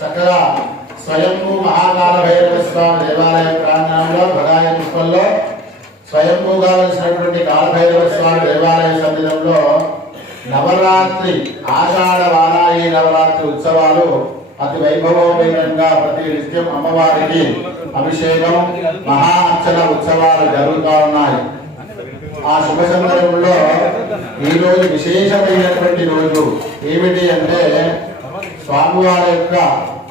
చక్కగా స్వయంభూ మహాకాల భైరవ స్వామి దేవాలయ ప్రాంగణంలో భగాయ పుష్పంలో స్వయంభూగా వచ్చినటువంటి కాలభైరవ స్వామి దేవాలయ సన్నిధంలో నవరాత్రి ఆషాఢ వారాయి నవరాత్రి ఉత్సవాలు అతి వైభవోపేతంగా ప్రతి నిత్యం అమ్మవారికి అభిషేకం మహా అర్చన ఉత్సవాలు జరుగుతూ ఉన్నాయి. ఆ శుభ సందర్భంలో ఈ రోజు విశేషమైనటువంటి రోజు ఏమిటి అంటే స్వామివారి యొక్క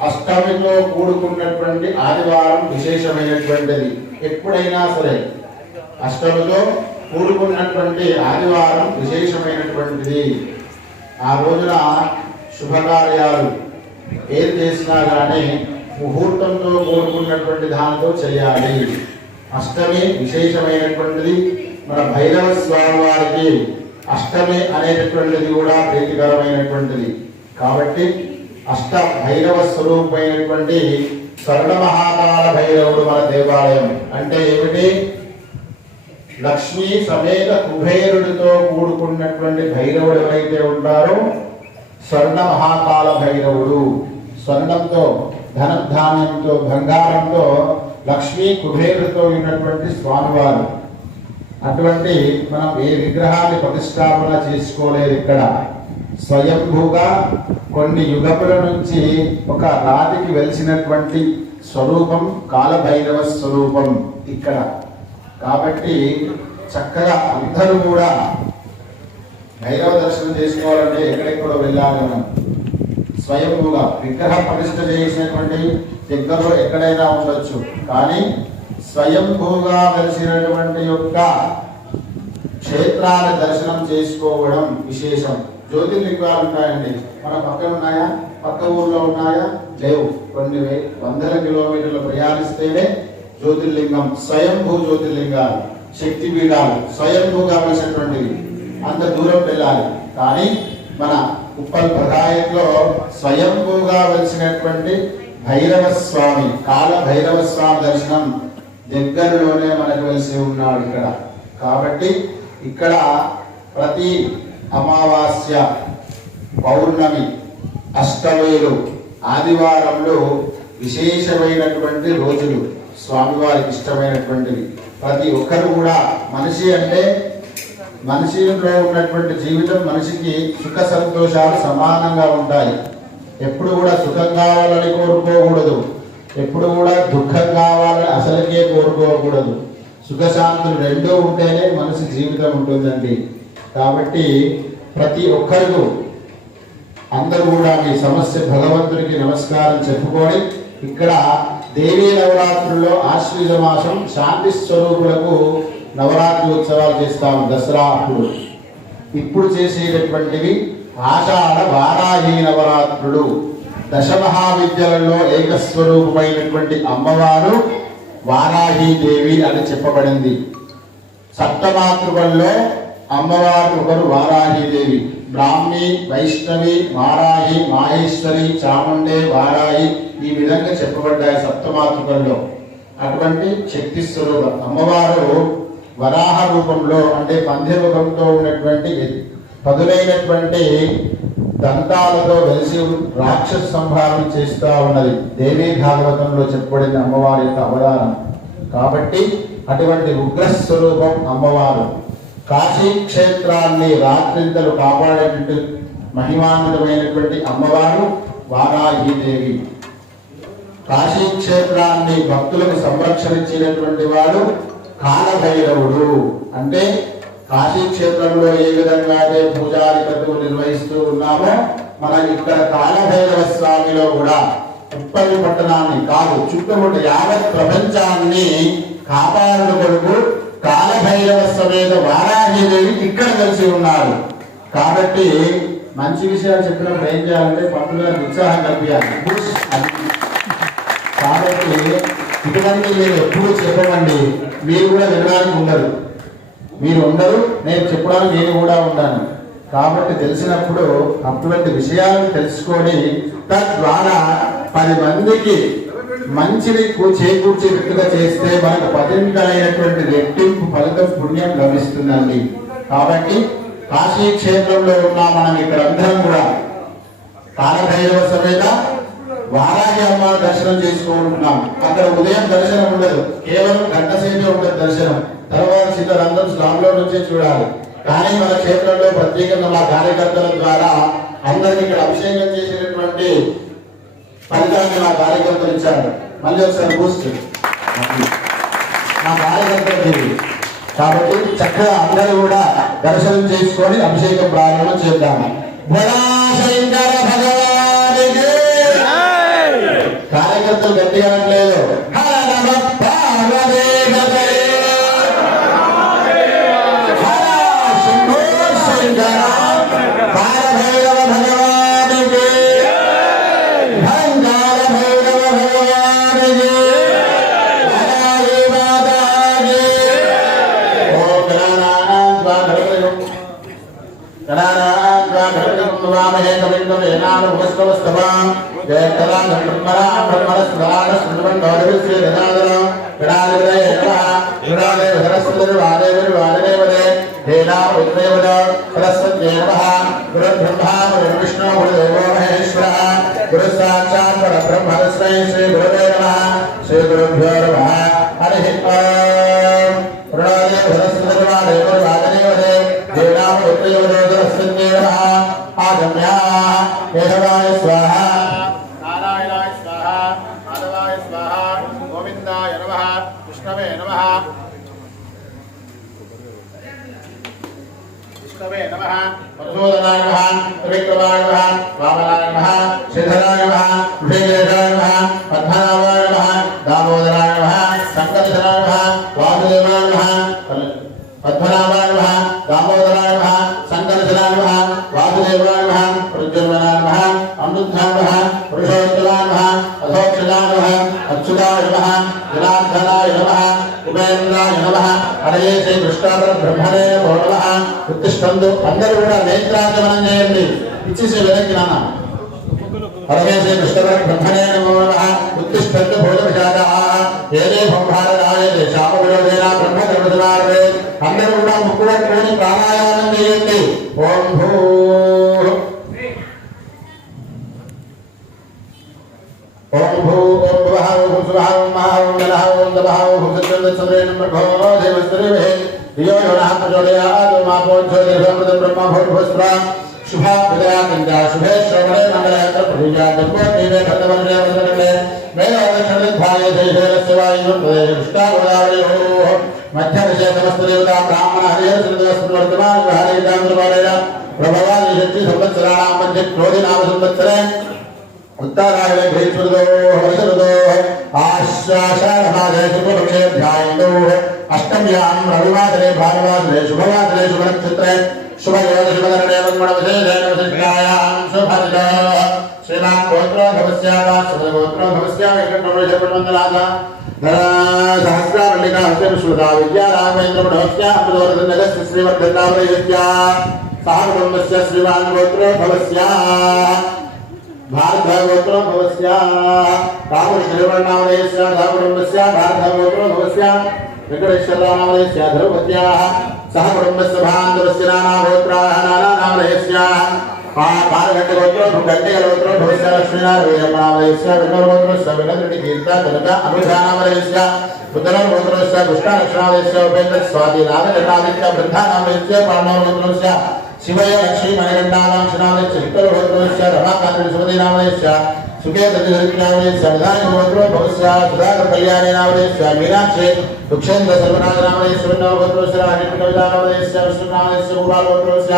అష్టమితో కూడుకున్నటువంటి ఆదివారం విశేషమైనటువంటిది. ఎప్పుడైనా సరే అష్టమితో కూడుకున్నటువంటి ఆదివారం విశేషమైనటువంటిది. ఆ రోజున శుభకార్యాలు ఏది చేసినా కానీ ముహూర్తంతో కూడుకున్నటువంటి దానితో చేయాలి. అష్టమి విశేషమైనటువంటిది. మన భైరవ స్వామి వారికి అష్టమి అనేటటువంటిది కూడా ప్రీతికరమైనటువంటిది. కాబట్టి అష్ట భైరవ స్వరూపమైనటువంటి స్వర్ణ మహాకాల భైరవుడు మన దేవాలయం అంటే ఏమిటి? లక్ష్మీ సమేత కుబేరుడితో కూడుకున్నటువంటి భైరవుడు ఎవరైతే ఉంటారో స్వర్ణ మహాకాల భైరవుడు. స్వర్ణంతో, ధనధాన్యంతో, బంగారంతో లక్ష్మీ కుబేరుడితో ఉన్నటువంటి స్వామివారు. అటువంటి మనం ఏ విగ్రహాన్ని ప్రతిష్టాపన చేసుకోలేదు. ఇక్కడ స్వయంభూగా కొన్ని యుగముల నుంచి ఒక రాతికి వెలిసినటువంటి స్వరూపం కాలభైరవ స్వరూపం ఇక్కడ. కాబట్టి చక్కగా అందరూ కూడా భైరవ దర్శనం చేసుకోవాలంటే ఎక్కడెక్కడో వెళ్ళాలి. మనం స్వయంభూగా విగ్రహ ప్రతిష్ఠ చేసినటువంటి దగ్గరలో ఎక్కడైనా ఉండొచ్చు, కానీ స్వయంభూగా వెలిసినటువంటి యొక్క క్షేత్రాల దర్శనం చేసుకోవడం విశేషం. జ్యోతిర్లింగాలు ఉంటాయండి, మన పక్కన ఉన్నాయా? పక్క ఊర్లో ఉన్నాయా? లేవు. కొన్ని వందల కిలోమీటర్లు ప్రయాణిస్తేనే జ్యోతిర్లింగం. స్వయంభూ జ్యోతిర్లింగాలు, శక్తి పీఠాలు స్వయంభూగా వెలిసినటువంటివి. అంత దూరం వెళ్ళాలి. కానీ మన ఉప్పల్ ప్రదాయంలో స్వయంభూగా వెలిసినటువంటి భైరవ స్వామి, కాల భైరవ స్వామి దర్శనం దగ్గరలోనే మనకు వెలిసి ఉన్నాడు ఇక్కడ. కాబట్టి ఇక్కడ ప్రతి అమావాస్య, పౌర్ణమి, అష్టమిలు, ఆదివారంలో విశేషమైనటువంటి రోజులు, స్వామివారికి ఇష్టమైనటువంటివి. ప్రతి ఒక్కరు కూడా మనిషి అంటే మనిషిలో ఉన్నటువంటి జీవితం మనిషికి సుఖ సంతోషాలు సమానంగా ఉంటాయి. ఎప్పుడు కూడా సుఖం కావాలని కోరుకోకూడదు, ఎప్పుడు కూడా దుఃఖం కావాలని అసలుకే కోరుకోకూడదు. సుఖశాంతులు రెండూ ఉంటేనే మనిషి జీవితం ఉంటుందండి. కాబట్టి ప్రతి ఒక్కరు అందరూ కూడా మీ సమస్య భగవంతునికి నమస్కారం చెప్పుకొని ఇక్కడ దేవీ నవరాత్రుల్లో ఆశ్వీజ మాసం శాంతి స్వరూపులకు నవరాత్రి ఉత్సవాలు చేస్తాము. దసరా అప్పుడు ఇప్పుడు చేసేటటువంటివి ఆషాఢ వారాహి నవరాత్రులు. దశమహావిద్యలలో ఏకస్వరూపమైనటువంటి అమ్మవారు వారాహీదేవి అని చెప్పబడింది. సప్తమాతృకల్లో అమ్మవారు ఒకరు వారాహీదేవి. బ్రాహ్మి, వైష్ణవి, వారాహి, మాహేశ్వరి, చాముండే, వారాహి ఈ విధంగా చెప్పబడ్డాయి సప్తమాతృకల్లో. అటువంటి శక్తి స్వరూప అమ్మవారు వరాహ రూపంలో అంటే పంద్యముఖంతో ఉన్నటువంటి పదులైనటువంటి దంతాలతో వెలిసి రాక్షస సంహారం చేస్తూ ఉన్నది. దేవీ భాగవతంలో చెప్పబడిన అమ్మవారి యొక్క అవతారం. కాబట్టి అటువంటి ఉగ్రస్వరూపం అమ్మవారు. కాశీ క్షేత్రాన్ని రాత్రింతలు కాపాడేటువంటి మహిమాన్వితమైనటువంటి అమ్మవారు వారాహీదేవి. కాశీ క్షేత్రాన్ని భక్తులకు సంరక్షణించినటువంటి వాడు కాలభైరవుడు. అంటే కాశీ క్షేత్రంలో ఏ విధంగా అయితే పూజాధిపతులు నిర్వహిస్తూ ఉన్నామో మనం ఇక్కడ కాలభైరవ స్వామిలో కూడా ఉప్పల్ పట్టణాన్ని కాదు చుట్టుముట్టు యావత్ ప్రపంచాన్ని కాపాడు కొరకు వారాహిదేవి ఇక్కడ కలిసి ఉన్నారు. కాబట్టి మంచి విషయాలు చెప్పినప్పుడు ఏం చేయాలంటే పంతులు ఉత్సాహం కల్పించాలి. కాబట్టి ఇటువంటి మీరు ఎప్పుడు చెప్పమండి, మీరు కూడా వినడానికి ఉండరు, నేను చెప్పడానికి నేను కూడా ఉన్నాను. కాబట్టి తెలిసినప్పుడు అటువంటి విషయాలను తెలుసుకొని తద్వారా 10 మందికి మంచిని చేకూర్చే వ్యక్తిగా చేస్తే మనకు 10 రెట్టింపు ఫలితం పుణ్యం లభిస్తుందండి. కాబట్టి కాశీ క్షేత్రంలో ఉన్న మనం ఇక్కడ అందరం కూడా కాలభైరవ సమేత వారాహి అమ్మ దర్శనం చేసుకుంటున్నాం. అక్కడ ఉదయం దర్శనం ఉండదు, కేవలం గంట సేపే ఉండదు దర్శనం. తర్వాత చిన్నరందరూ స్లాంలో నుంచే చూడాలి. కానీ మన క్షేత్రంలో ప్రత్యేకంగా మా కార్యకర్తల ద్వారా అందరికి ఇక్కడ అభిషేకం చేసినటువంటి ఫలితాన్ని మా కార్యకర్తలు ఇచ్చారు. మళ్ళీ ఒకసారి బూస్ట్ మా కార్యకర్తలు. కాబట్టి చక్కగా అందరూ కూడా దర్శనం చేసుకొని అభిషేకం ప్రారంభం చేద్దాము. కార్యకర్తలు గట్టిగా అనలేదు. అందరూ కూడా నేత్రాచమనం చేయండి. ఇచ్చేసే వెనక్కి నాన్న పరమేశ్వర కృష్ణ బ్రహ్మణే నమో నమః. ఉత్తిష్టంతు భూతవిషాదాః ఏదే సంభారదాయతే శాప విరోధేన బ్రహ్మ కర్మసమారభే. అందరూ కూడా ముక్కు పట్టుకొని ప్రాణాయామం చేయండి. ఓం భూ ఓం భూ ఓం భువః ఓం సువః ఓం మహః ఓం నలః ఓం తపః ఓం సత్యం బ్రహ్మో దేవస్త్రీవే ధియో యో నః ప్రచోదయాత్. మాపోజ్యోతిర్భమృతం బ్రహ్మ భూర్భువస్సురా शुभा विदया किंचा शुभे श्रवणे मंगलयत्र प्रभुजा दर्पणीवे भद्रवर्णे वदनले मेन अवक्षणे भाये जयशेलस्य वायुं प्रदेश कृष्णावदावयोः मध्यविषय समस्त देवता ब्राह्मण हरिहर श्रीदवस्वर्तमान विहारयितान्द्रवारेण प्रभवानि शक्ति संवत्सराणां मध्ये क्रोधि नाम संवत्सरे उत्तरायण भीष्मदो वर्षदो आश्वासारमादे शुभपक्षेऽध्यायन्दो अष्टम्यां रविवासरे भानुवासरे शुभवासरे शुभनक्षत्रे शुभयोगि शुभकरणे मंगलविशेषेण विशिष्टायां शुभफलितो श्रीमान् गोत्रो भवस्याः शुभगोत्रो भवस्याः वेङ्कटरमणेशपुरमण्डलाः धरा सहस्रावल्लिका हस्ते विश्वदा विद्यारामेन्द्रपुरमस्याः अमृतवर्धनगस्य श्रीवर्धनावलयस्याः सह कुटुम्बस्य श्रीमान् गोत्रो भवस्याः भारतगोत्रो भवस्याः कामश्रीवर्णावलयस्याः सह कुटुम्बस्य भारतगोत्रो भवस्याः वेङ्कटेश्वरनामलयस्याः द्रौपद्याः सह कुटुम्बस्य भान्धवस्य नानागोत्राः नानानामलयस्याः पारघट्टगोत्रो गट्टिगोत्रो भवस्याः लक्ष्मीनारायणनामलयस्याः विष्णुगोत्रस्य विनोदरेड्डिकीर्ता जनक अनुजानामलयस्याः उत्तरगोत्रस्य कृष्णलक्ष्मणामलयस्याः उपेन्द्र स्वाति नागरटादित्य वृद्धानामलयस्याः पाण्डवगोत्रस्य शिवय लक्ष्मी मणिकण्ठानामलयस्याः उत्तरगोत्रस्य रमाकान्त सुमतीनामलयस्याः सुकेतनामलयस्याः विधानगोत्रो भवस्याः सुधाकर कल्याणीनामलयस्याः मीनाक्षी दुक्षेन्द्र सर्वनाथनामलयस्याः विष्णुगोत्रस्य राजकवितानामलयस्याः विष्णुनामलयस्याः भूपालगोत्रस्य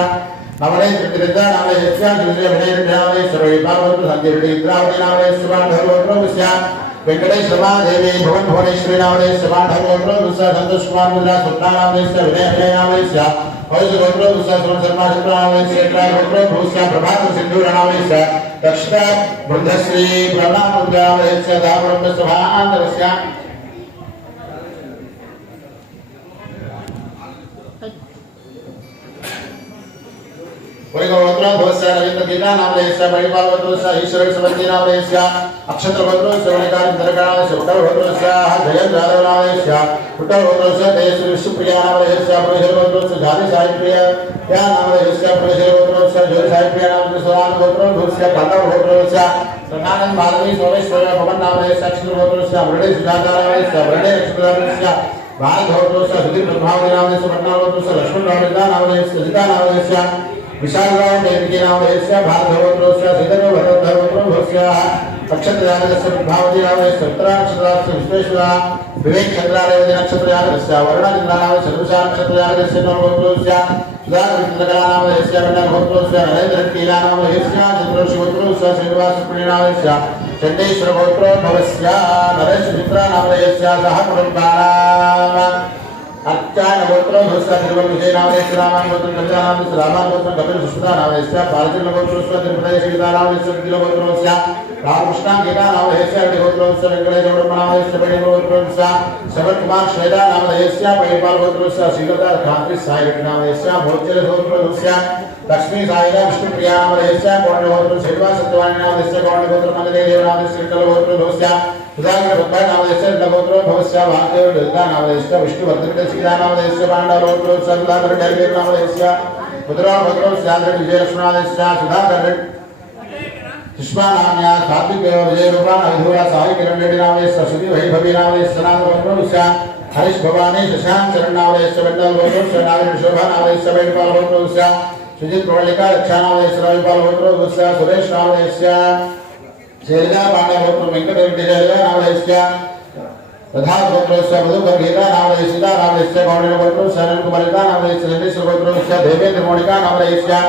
नवने त्रिकृतानामलयस्याः जुलियभटैर्नामलयस्याः वैभागोत्र संजीवटी इंद्रावतीनामलयस्याः धर्मगोत्रस्य वेंकटेश्वरा देवी भुवन भुवनेश्वरी नामदेस्य पाठगोत्रो दुस्सा संतोष कुमार मुद्रा सुप्रा नामदेस्य विनय विनय नामदेस्य वैश्य गोत्रो दुस्सा सुमन शर्मा शुक्ला नामदेस्य ट्राय गोत्रो भूस्या प्रभात सिंधु नामदेस्य दक्षिण बुद्धश्री प्रणाम मुद्रा नामदेस्य दापरम सभान्तरस्य गोत्रो भवस्य रविंद्र गीता नामदेस्य मणिपाल गोत्रोस्य ईश्वर समंती नामदेस्य अक्षत्र गोत्रोस्य वनिकार इंद्रकाणस्य उत्तर गोत्रोस्य जयंत यादव नामदेस्य उत्तर गोत्रोस्य तेजस्वी विष्णुप्रिया नामदेस्य प्रोहिर गोत्रोस्य जाति साहिप्रिया या नामदेस्य प्रोहिर गोत्रोस्य ज्योति साहिप्रिया नामदेस्य सोनान गोत्रो भूस्य पांडव गोत्रोस्य सदानंद माधवी सोमेश्वर भवन नामदेस्य अक्षत्र गोत्रोस्य वृणे सुजाता नामदेस्य वृणे नक्षत्रस्य भारत गोत्रोस्य सुधीर प्रभावती नामदेस्य पटना गोत्रोस्य लक्ष्मण नामदेस्य सीता नामदेस्य विशालराव देवकी नामदेस्य भारतगोत्रोस्य सीधरो भरतगोत्रोस्य नक्षत्रयागस्य प्रभावती नामदेस्य उत्तराक्षत्रास्य विश्वेश्वरा विवेक चंद्रारेवती नक्षत्रयागस्य वर्णचंद्रानामदेस्य सर्वशा नक्षत्रयागस्य नवगोत्रोस्य सुधाकृष्णकला नामदेस्य वृन्दागोत्रोस्य नरेन्द्रकीला नामदेस्य चंद्रशिवगोत्रोस्य श्रीनिवासप्रियनामदेस्य चण्डेश्वर गोत्रोद्भवस्य नरेश मित्रा नामदेस्य सह कुटुम्बानां अर्चान गोत्रो भवस्य तिरुवल विजय नामदेस्य रामान गोत्र कविता नामदेस्य रामान गोत्र कपिल सुष्टा नामदेस्य भारतीय गोत्रोस्य तिरुपति श्रीदा नामदेस्य तिल गोत्रोस्य रामकृष्ण गीता नामदेस्य अड्डि गोत्रोस्य वेंकटेश गौडम नामदेस्य बड़े गोत्रोस्य शरद कुमार श्वेता नामदेस्य परिपाल गोत्रोस्य श्रीलता कांति साई नामदेस्य भोजल गोत्रोस्य लक्ष्मी साईरा विष्णुप्रिया नामदेस्य कोण गोत्र श्रीवा सत्यवाणी नामदेस्य कोण गोत्र मंगलेदेव नामदेस्य कल गोत्रोस्य सुधाकर भक्ता नामदेस्य लगोत्रो भवस्य वाहदेव दुर्गा नामदेस्य विष्णुवर्धन सीता नामदेस्य पांडव गोत्रोस्य सुधाकर डेलवेर नामदेस्य पुत्रा गोत्रोस्य आंध्र विजय लक्ष्मणादेस्य सुधाकर सुष्मा नाम्या सात्विक विजय रूपा अधूरा साई किरण रेड्डी नामदेस्य सुधीर वैभवी नामदेस्य सनातन गोत्रोस्य हरीश भवानी शशांक चरण नामदेस्य बंडल गोत्रोस्य नागेश शोभा नामदेस्य वेणुपाल गोत्रोस्य सुजित प्रवलिका रक्षा नामदेस्य रविपाल गोत्रोस्य सुरेश नामदेस्य जयगा पांडव गोत्र वेंकटेश जयगा नामदेस्य प्रधान गोत्रोस्य मधुकर गीता नामदेस्य सीता नामदेस्य गौड़िन गोत्रोस्य अनंत कुमारिका नामदेस्य चंडेश्वर गोत्रोस्य देवेंद्र मोनिका नामदेस्य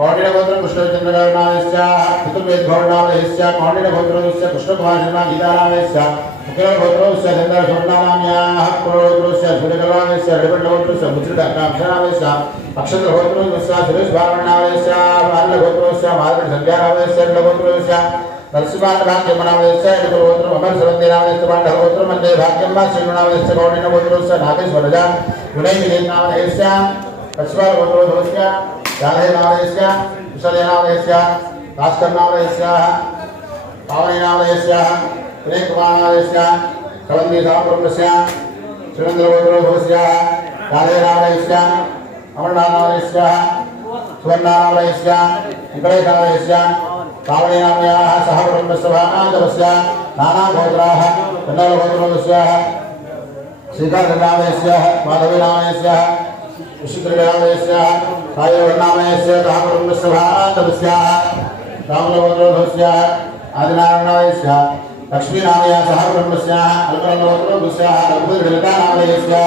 गौड़िन गोत्र कृष्णचंद्र नामदेस्य पितृवेद गौड़ नामदेस्य गौड़िन गोत्रोस्य कृष्णकुमार शर्मा गीता नामदेस्य मुखेल गोत्रोस्य चंद्र स्वर्णा नाम्याः गोत्रोस्य सूर्यकला नामदेस्य रेवण्ण गोत्रोस्य मुद्रिका नामदेस्य अक्षत्र गोत्रोस्य सुरेश भावण नामदेस्य वाल्ल गोत्रोस्य माधव संज्ञा नामदेस्य गोत्रोस्य नरसिंह भाग्यम नामदेस्य गोत्र अमर सरंदी नामदेस्य पांडव गोत्र मध्ये भाग्यम श्रीनु नामदेस्य गौड़िन गोत्रोस्य नागेश्वरज विनय विनय नामदेस्य कश्मीर गोत्रोस्य जाधे नामदेस्य विशल नामदेस्य भास्कर नामदेस्य पावनी नामदेस्य विनय कुमार नामदेस्य कवंदी सामपुरस्य सुरेंद्र गोत्रोस्य जाधे नामदेस्य अमरनाथ नामदेस्य सुवर्ण नामदेस्य वेंकटेश नामदेस्य पावनी नाम्याः सह कुटुम्बसभान्तरस्य नाना गोत्राः कन्नड गोत्रोस्य श्रीकांत नामदेस्य माधवी नामदेस्य विशुद्ध नामदेस्य सायवर्ण नामदेस्य सह कुटुम्बसभान्तरस्य रामल गोत्रोस्य आदिनारायण नामदेस्य लक्ष्मी नामयाः सह कुटुम्बस्य अलकल गोत्रोस्य रघुवीर ललिता नामदेस्य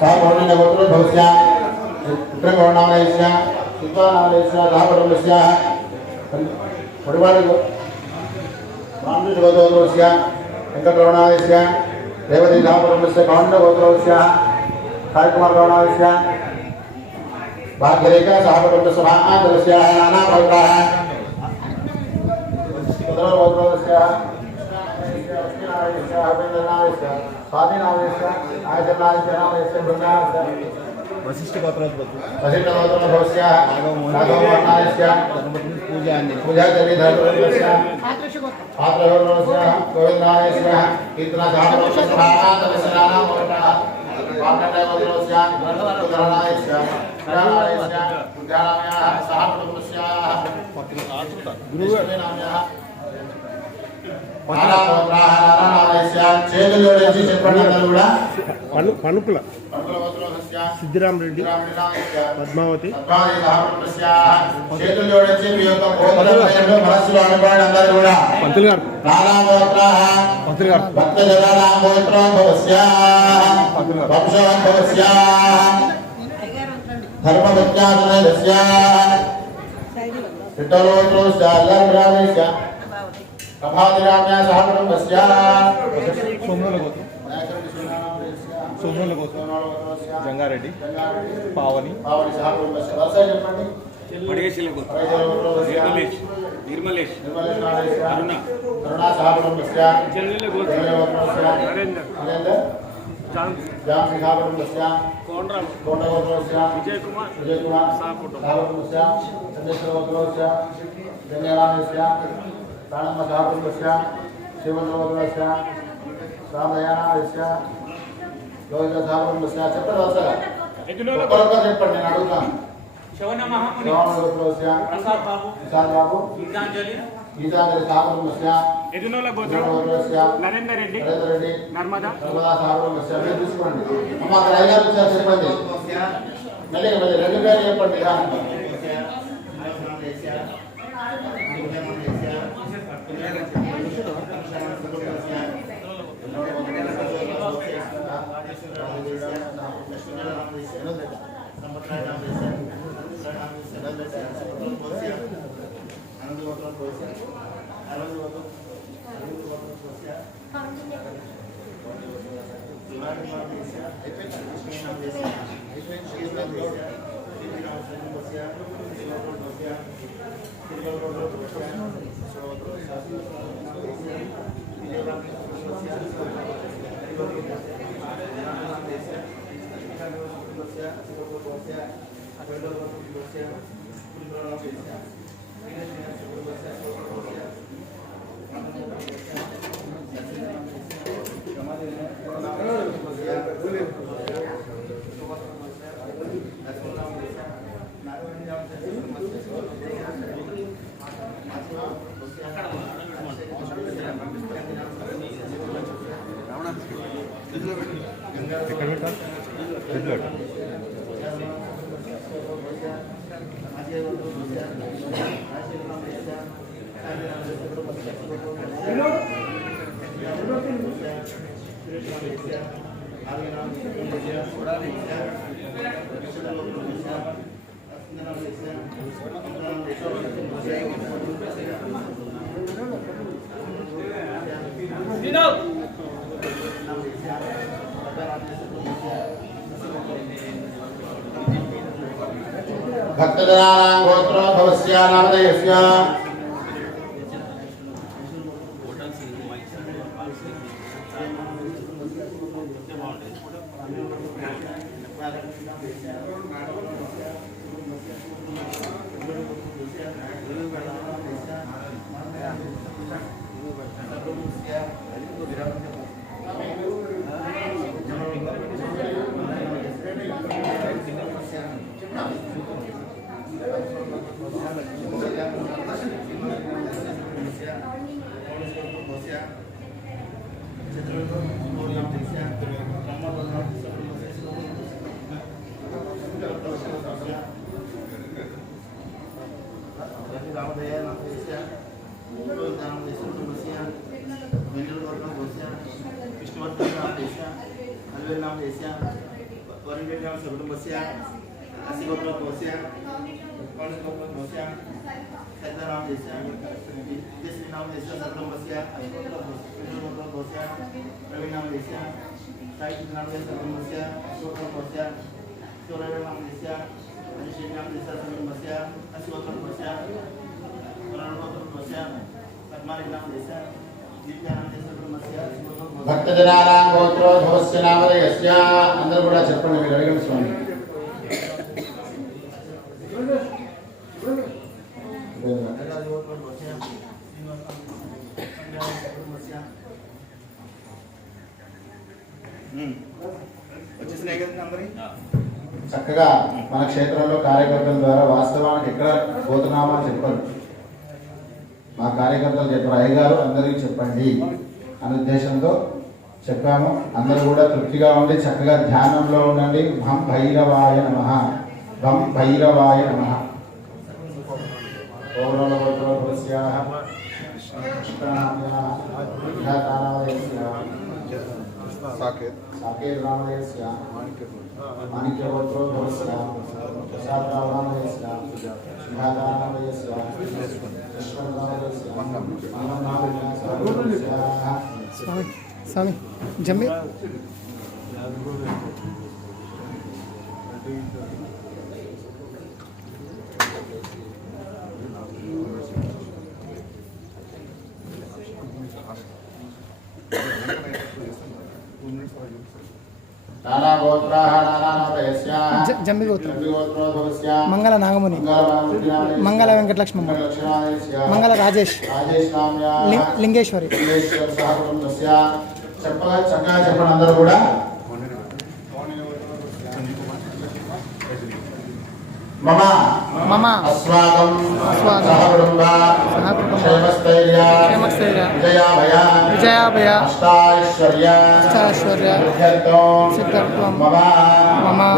सह गौड़िन गोत्रोभवस्य विक्रम नामदेस्य शिल्पा नामदेस्य सह कुटुम्बस्य परिवार रामकृष्ण गोत्रोस्य वेंकटरमणादेस्य रेवती नामपुरस्य कौंड गोत्रोस्य साई कुमार गौणादेस्य भाग्यरेखा सहकुटुम्बस्य महाआदरस्य नाना गोत्राः पुत्र गोत्रोस्य लक्ष्मीनारायणस्य अभिनंदनादेस्य स्वाति नामदेस्य आयतनादेस्य नामदेस्य बृंदादेस्य वशिष्ठ गोत्रोद्भवस्य नागमोहनादेस्य पूजा चली धर्मस्य पात्र गोत्रोस्य गोविंदादेस्य कीर्तना सहकुटुम्बस्य महाआदरस्य नाना गोत्राः वामनदेव गोत्रोस्य धरणादेस्य धरणादेस्य उद्यानाम्याः सहकुटुम्बस्य गुरुनाम्याः పనుకుల సిద్ధిరామ రెడ్డి పద్మావతి చేతులు జోడించి మీ యొక్క మనస్సులో అనుకోండి అందరూ కూడా పంతులు గారు పంతులు గారు భక్త జనానాం గోత్రం భవస్య వంశం భవస్య ధర్మ విజ్ఞానస్య విఠలోత్రోస్య అల్లర్భ్రామస్య कपादिराम्या सह कुटुम्बस्य सोमोल गोत्र सोमोल गोत्र जंगारेड्डी पावनी सह कुटुम्बस्य वरसा చెప్పండి పడిగేశీల గోత్ర నిర్మలేష్ అరుణ सह कुटुम्बस्य జల్లిల గోత్ర నరేందర్ जाम सह कुटुम्बस्य కోండ్రాల कोंडगोत्रस्य విజయ్ కుమార్ सह कुटुम्बस्य चंद्रेश्वर गोत्रस्य धन्यवादस्य प्राणम सह कुटुम्बस्य शिवगोत्रस्य रामदयानास्य लोहित सह कुटुम्बस्य చెప్పండి వరసగా ఒక్కొక్కరు చెప్పండి నేను అడుగుతాను శవన మహాముని గోత్రस्य ప్రసాద్ బాబు గీతాంజలి సహ కుటుంబस्य ఎదునోల గోత్రం గోత్రस्य నరేందర్ రెడ్డి నర్మదా సహ కుటుంబस्य మీరు తీసుకోండి అమ్మ అక్కడ ఐదారు విషయాలు చెప్పండి మళ్ళీ రెండు పేర్లు చెప్పండి भक्तजनानां गोत्रोद्भवस्य नामधेयस्य భక్తజనానాం గోత్రోద్భవస్య నామధేయస్య అందరూ కూడా చెప్పండి మీరు అడగండి స్వామి చక్కగా మన క్షేత్రంలో కార్యకర్తల ద్వారా వాస్తవానికి ఎక్కడ పోతున్నామని చెప్పండి మా కార్యకర్తలు చెప్పారు అయ్యగారు అందరికీ చెప్పండి అనే ఉద్దేశంతో చెప్పాము అందరూ కూడా తృప్తిగా ఉండి చక్కగా ధ్యానంలో ఉండండి భం భైరవాయ నమః భం భైరవాయ నమః साकेत रामदेवस्य माणिक्यगोत्रोद्भवस्य प्रसाद रामदेवस्य सुधाता रामदेवस्य స్వామి స్వామి జమ్మి జమ్మి గోత్రం మంగళ నాగముని మంగళ వెంకటలక్ష్మి మంగళ రాజేష్ లింగేశ్వరి. చెప్పగా చక్కగా చెప్పండి అందరూ కూడా. మమ మమ అస్వాగం అస్వాగం సహకుటుంబ క్షేమస్థైర్య విజయాభయ అష్టాైశ్వర్య సిద్ధ్యర్థం మమ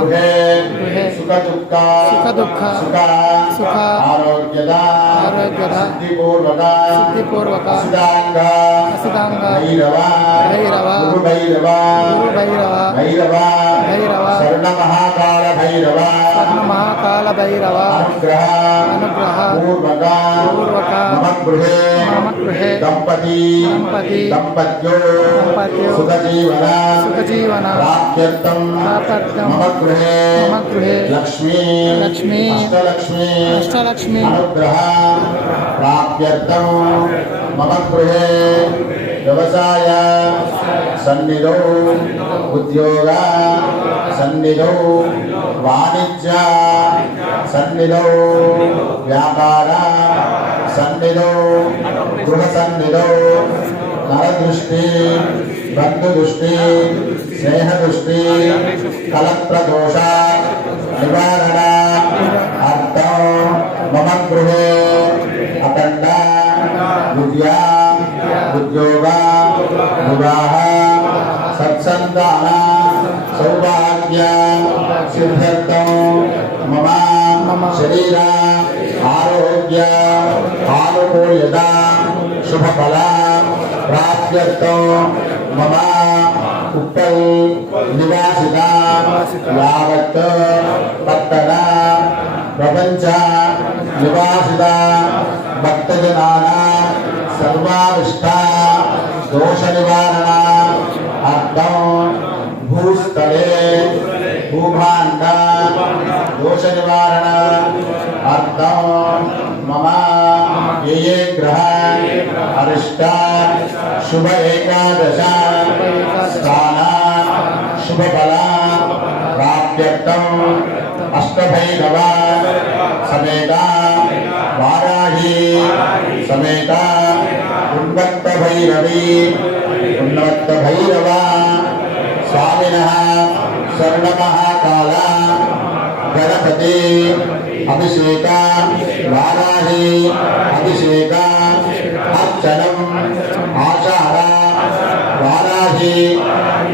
గృహే సుఖ దుఃఖ ఆరోగ్యద సిద్ధిపూర్వక అసిదాంగ భైరవ శరణ మహాకాల భైరవ అనుగ్రహ పూర్వక మమ గృహే దంపత్యో సుఖజీవన ప్రాప్త్యర్థం మమ గృహే లక్ష్మీ అష్టలక్ష్మీ అనుగ్రహ ప్రాప్త్యర్థం మమ గృహే వ్యవసాయ సన్నిధౌ ఉద్యోగ సన్నిధౌ వాణిజ్య సన్నిధౌ వ్యాపార సన్నిధౌ గృహ సన్నిధౌ నరదృష్టి బంధుదృష్టి స్నేహదృష్టి కలత్రదోష నివారణ అర్థం మమ గృహే అఖండ విద్యా ఉద్యోగ వివాహ సత్సంతాన సౌభాగ్య సిద్ధ్యర్థం మమ శరీర ఆరోగ్య ఆనుకూల్యత శుభఫల ప్రాప్త్యర్థం మమ ఉప్పల్ నివాసిత యావత్ పట్టణ ప్రపంచ నివాసిత భక్తజనాన సర్వావిష్ట దోష నివారణ అర్థం భూస్థలే భూభాండ దోష నివారణ అర్థం మమ ఏ గ్రహ అరిష్ట శుభ ఏకాదశ స్థాన శుభఫల ప్రాప్త్యర్థం అష్టభైరవ సమేత వారాహి సమేత ఉన్మత్త భైరవ స్వామినః శరణ మహాకాల గణపతి అభిషేక వారాహి అభిషేక అర్చనం ఆషాఢ వారాహి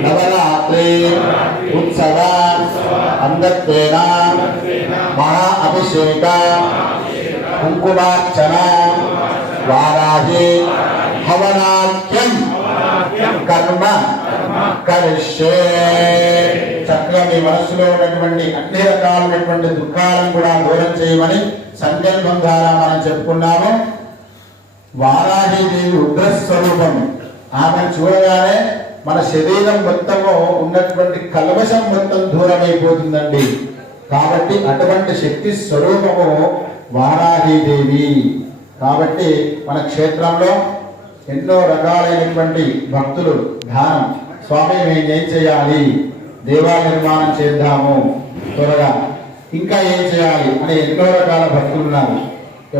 నవరాత్రి ఉత్సవ అంధత్వేన మహా అభిషేక కుంకుమార్చన వారాహి హవనాఖ్యం కర్మ కరిష్యే. చక్కగా మీ మనస్సులో ఉన్నటువంటి అన్ని రకాలైనటువంటి దుఃఖాలను కూడా దూరం చేయమని సంకల్పం ద్వారా మనం చెప్పుకున్నాము. వారాహీదేవి ఉగ్రస్వరూపం. ఆమె చూడగానే మన శరీరం మొత్తము ఉన్నటువంటి కల్మషం మొత్తం దూరమైపోతుందండి. కాబట్టి అటువంటి శక్తి స్వరూపము వారాహీదేవి. కాబట్టి మన క్షేత్రంలో ఎన్నో రకాలైనటువంటి భక్తులు ధ్యానం, స్వామి మేము ఏం చేయాలి, దేవాలయ నిర్మాణం చేద్దాము త్వరగా, ఇంకా ఏం చేయాలి అని ఎన్నో రకాల భక్తులు ఉన్నారు.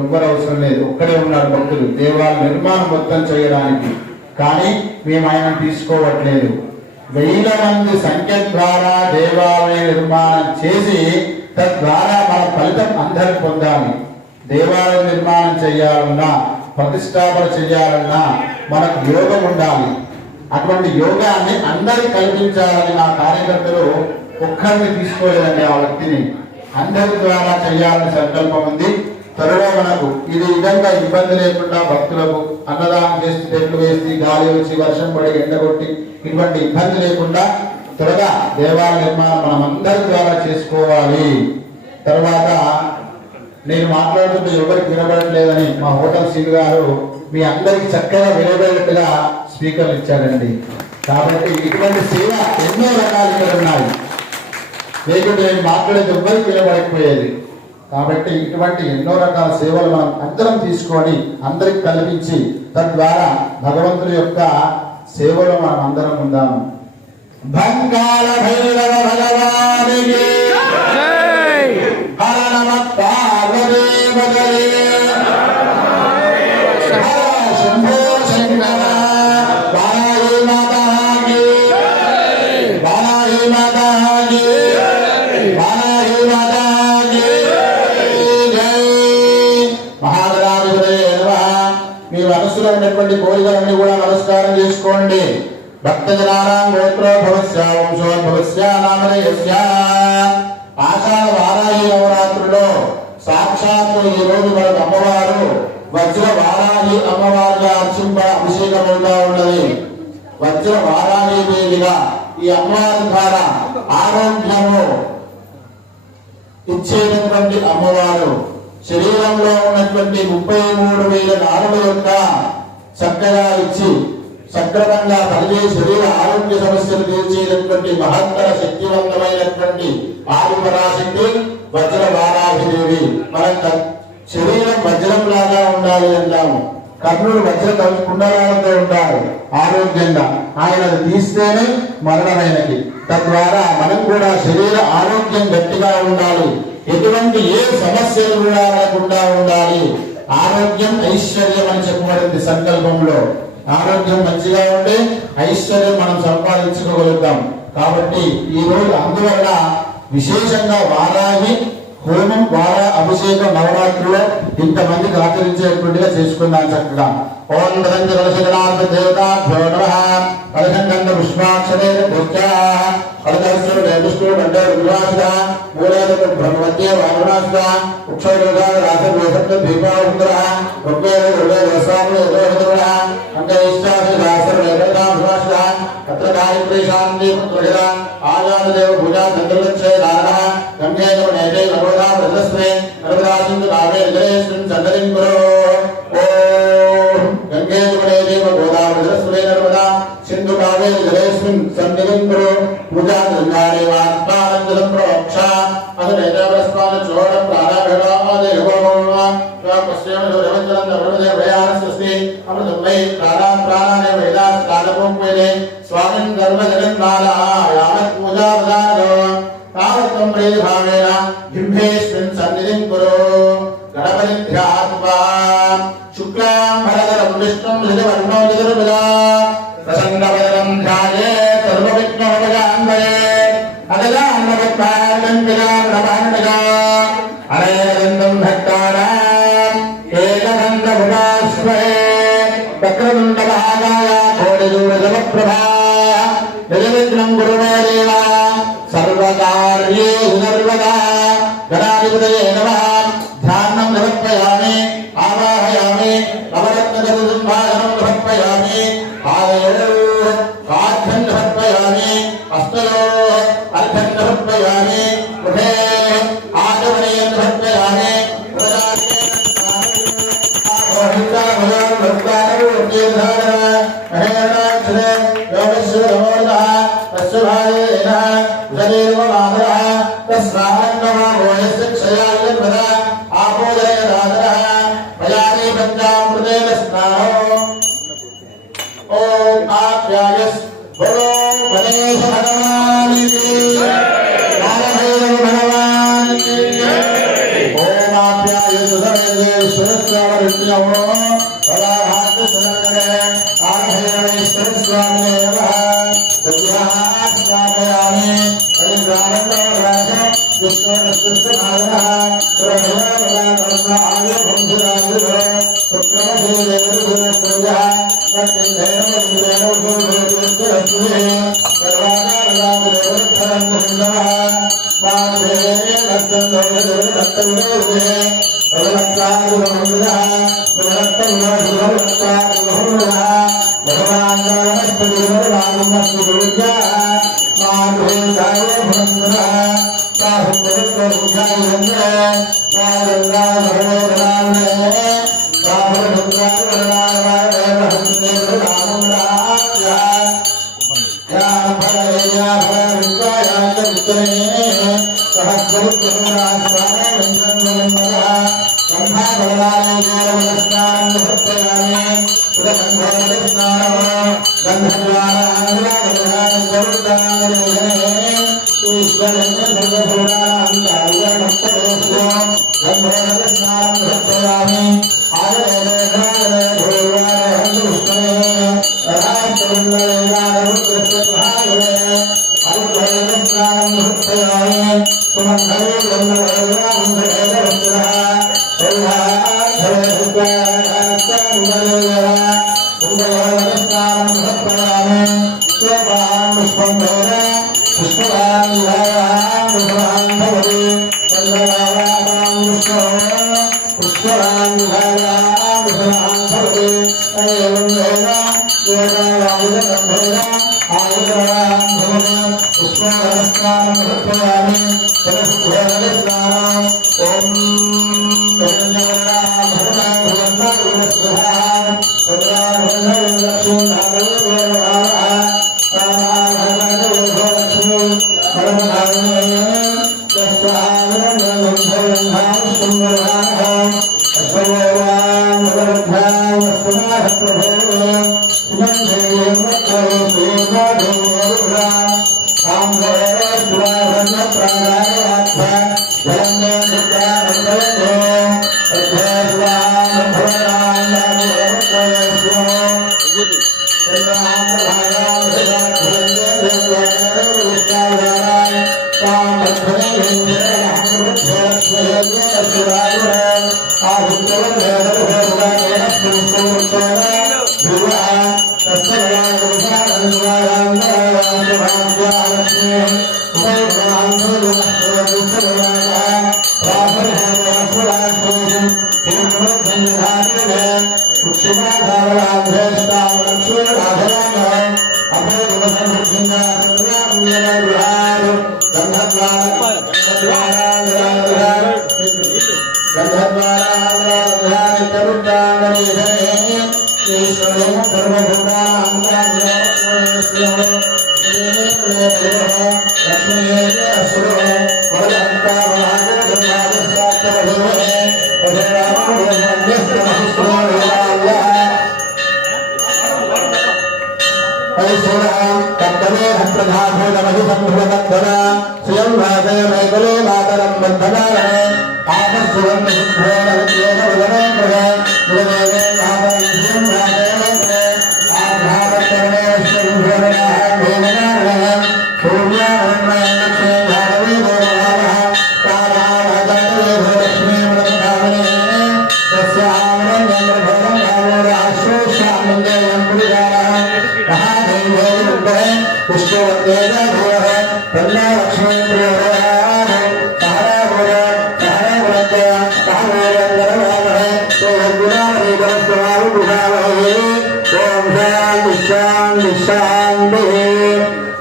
ఎవ్వరు అవసరం లేదు, ఒక్కడే ఉన్నారు భక్తులు దేవాలయ నిర్మాణం మొత్తం చేయడానికి. కానీ మేము ఆయన తీసుకోవట్లేదు. 1000 మంది సంఖ్య ద్వారా దేవాలయ నిర్మాణం చేసి తద్వారా మన ఫలితం అందరూ పొందాలి. దేవాలయ నిర్మాణం చేయాలన్నా, ప్రతిష్టాపన చేయాలన్నా మనకు యోగం ఉండాలి. అటువంటి యోగాన్ని అందరికి కల్పించాలని మా కార్యకర్తలు ఒక్కరిని తీసుకోలేదండి. ఆ వ్యక్తిని అందరి ద్వారా చేయాలని సంకల్పం ఉంది. త్వరలో మనకు ఇది విధంగా ఇబ్బంది లేకుండా భక్తులకు అన్నదానం చేసి, చెట్లు వేసి, గాలి వచ్చి, వర్షం పడి, ఎండ కొట్టి ఇటువంటి ఇబ్బంది లేకుండా త్వరగా దేవాలయ నిర్మాణం మనం అందరి ద్వారా చేసుకోవాలి. తర్వాత నేను మాట్లాడుతుంటే ఎవరికి వినబడట్లేదని మా హోటల్ సీల్ గారు మీ అందరికి చక్కగా వినబడేట్టుగా స్పీకర్లు ఇచ్చారండి. కాబట్టి ఇటువంటి సేవ ఎన్నో రకాలు ఇక్కడ ఉన్నాయి. లేకుంటే నేను మాట్లాడేది ఎవ్వరికి వినబడకపోయేది. కాబట్టి ఇటువంటి ఎన్నో రకాల సేవలు మనం అందరం తీసుకొని అందరికి కల్పించి తద్వారా భగవంతుడి యొక్క సేవలో మనం అందరం ఉందాము. బంగాళ భైరవ భగవానికి హర నమ పార్వదేవదే హర శంభో శంకర బాలాజీ మాతాకి బాలాజీ మాతాకి బాలాజీ మాతాకి జై. మహాగణాధిపతయే నమః. మీ మనసులో ఉన్నటువంటి కోరికలన్నీ కూడా నమస్కారం చేసుకోండి. భక్తజనానాం గోత్రోద్భవస్య వంశోద్భవస్య నామధేయస్య. ఆషాఢ వారాహి నవరాత్రుల్లో సాక్షాత్తు ఈ రోజు మనకు అమ్మవారు వజ్ర వారాహి అమ్మవారిగా అభిషేకమవుతా ఉన్నది. వజ్ర వారాహి దేవిగా ఈ అమ్మవారి ద్వారా ఆరోగ్యము ఇచ్చేటటువంటి అమ్మవారు శరీరంలో ఉన్నటువంటి 33,000 నాడుల యొక్క చక్కగా ఇచ్చి సక్రమంగా కలిగే శరీర ఆరోగ్య సమస్యలు తీర్చేటటువంటి మహత్తర శక్తివంతమైనటువంటి ఆదిపరాశక్తి వజ్ర వారాహి దేవి. మన శరీరం వజ్రం లాగా ఉండాలి అంటాము. కర్ణుడు వజ్ర కుండలాలతో ఉంటారు ఆరోగ్యంగా. ఆయన తీస్తేనే మరణమైనది. తద్వారా మనం కూడా శరీర ఆరోగ్యం గట్టిగా ఉండాలి. ఎటువంటి ఏ సమస్యలు కూడా లేకుండా ఉండాలి. ఆరోగ్యం ఐశ్వర్యం అని చెప్పబడింది సంకల్పంలో. ఆరోగ్యం మంచిగా ఉంటే ఐశ్వర్యం మనం సంపాదించుకోగలుగుతాం. కాబట్టి ఈ రోజు అందువల్ల విశేషంగా వారాహి హోమం వారా అభిషేకం నవరాత్రుల్లో ఇంతమందికి ఆచరించేటువంటిగా చేసుకున్నాం చక్కగా. ఓం కలంజనాథ దేవతాభ్యో నమః. కలశంగంధ పుష్పాక్షరే పూజ్యా కలకలస్వర విష్ణు బండ రుద్రాక్ష మూలేద బ్రహ్మవత్య వారుణాక్ష ఉక్షోరుగా రాసవేషత్వ దీపావృందర రుగ్వేద రుగ్వేద స్వామి యథోహతుర అంకైష్టాసి రాసర వేదాభాష అత్ర గాయత్రీ శాంతి పుత్రహిర ఆజాత దేవ పూజా చంద్రలక్షే నారణ గంగేన నేజే నర్మదా ప్రశస్మే నర్మదా సింధు నామే నిజయేస్మిన్ చందరిం కురో. ఓం గంగే జమునే గోదావరి సరస్వతి నర్మదా సింధు కావేరి జలేస్మిన్ సన్నిధిం కురో. పూజా గంగారే ఆత్మానందం ప్రోక్ష అదనేతవస్మాన చోడ ప్రాణాఘటాదే భగవాన్ పశ్యేమ సూర్యవందనం నర్మదే భయానస్తి అమృతమై ప్రాణానే వేదాస్ కాలపోంపేనే స్వామిన్ ధర్మ జగన్మాలా యావత్ పూజా ప్రదానో తావత్వం ప్రేభావేన బింబేస్మిన్ సన్నిధిం కురో. గణపతి ధ్యాత్వా శుక్లాం భరధరం విష్ణుం ధృతవర్ణో చతుర్భుజా ప్రసన్నవదనం ధ్యాయేత్ సర్వవిఘ్నోపశాంతయేత్. అగజాననపద్మార్గం విరామణమానగా అనయనందం భక్తానాం ఏకదంతముపాస్మహే. వక్రతుండమహాకాయ కోటిదూరజలప్రభా నిజవిఘ్నం కురుమే దేవ సర్వకార్యేషు సర్వదా. గణాధిపతయే నమః. ధ్యానం సమర్పయామి ఆవాహయామి నవరత్నగరుసింహాసనం సమర్పయామి. ఆదయో ఆర్ఘ్యం సమర్పయామి హస్తయో అర్ఘ్యం సమర్పయామి ముఖే ఆచమనీయం సమర్పయామి. ఓం ఆప్యాయస్ భగో గణేశ భగవానికి నారభైరవ భగవానికి ఓం ఆప్యాయస్ సర్వేశ్వర స్వామినో భగవాన్ సర్వే నారభైరవేశ్వర స్వామినే నమః. సత్యాస్వామయామి పరిగ్రామంతరాజ విష్ణురస్కృష్ణాయనః ప్రభవానవనస్మ ఆయుభంసురాజుభ పుత్రమధురేవరుభూజః భగవాన్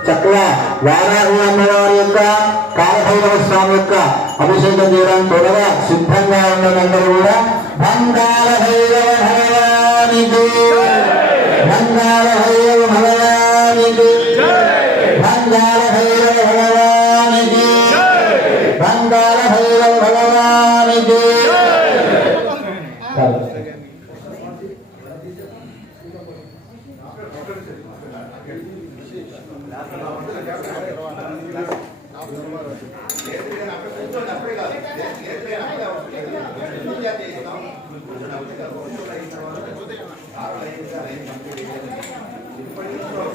చక్కగా వారాహి అమ్మవారి యొక్క కాలభైరవ స్వామి యొక్క అభిషేకం చేయడానికి త్వరగా సిద్ధంగా ఉన్నదందరూ కూడా బంగాళ భైరవ భగవానికి బంగాళ భైరవ భగవానికి బంగాళ భైరవ భగవానికి బంగాళ భైరవ భగవానికి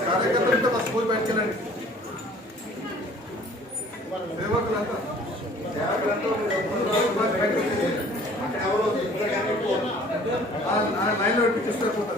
కార్యకర్తలతో స్కూల్ పెట్టుకెళ్ళండి సేవకులంతా లైన్లో చూస్తారు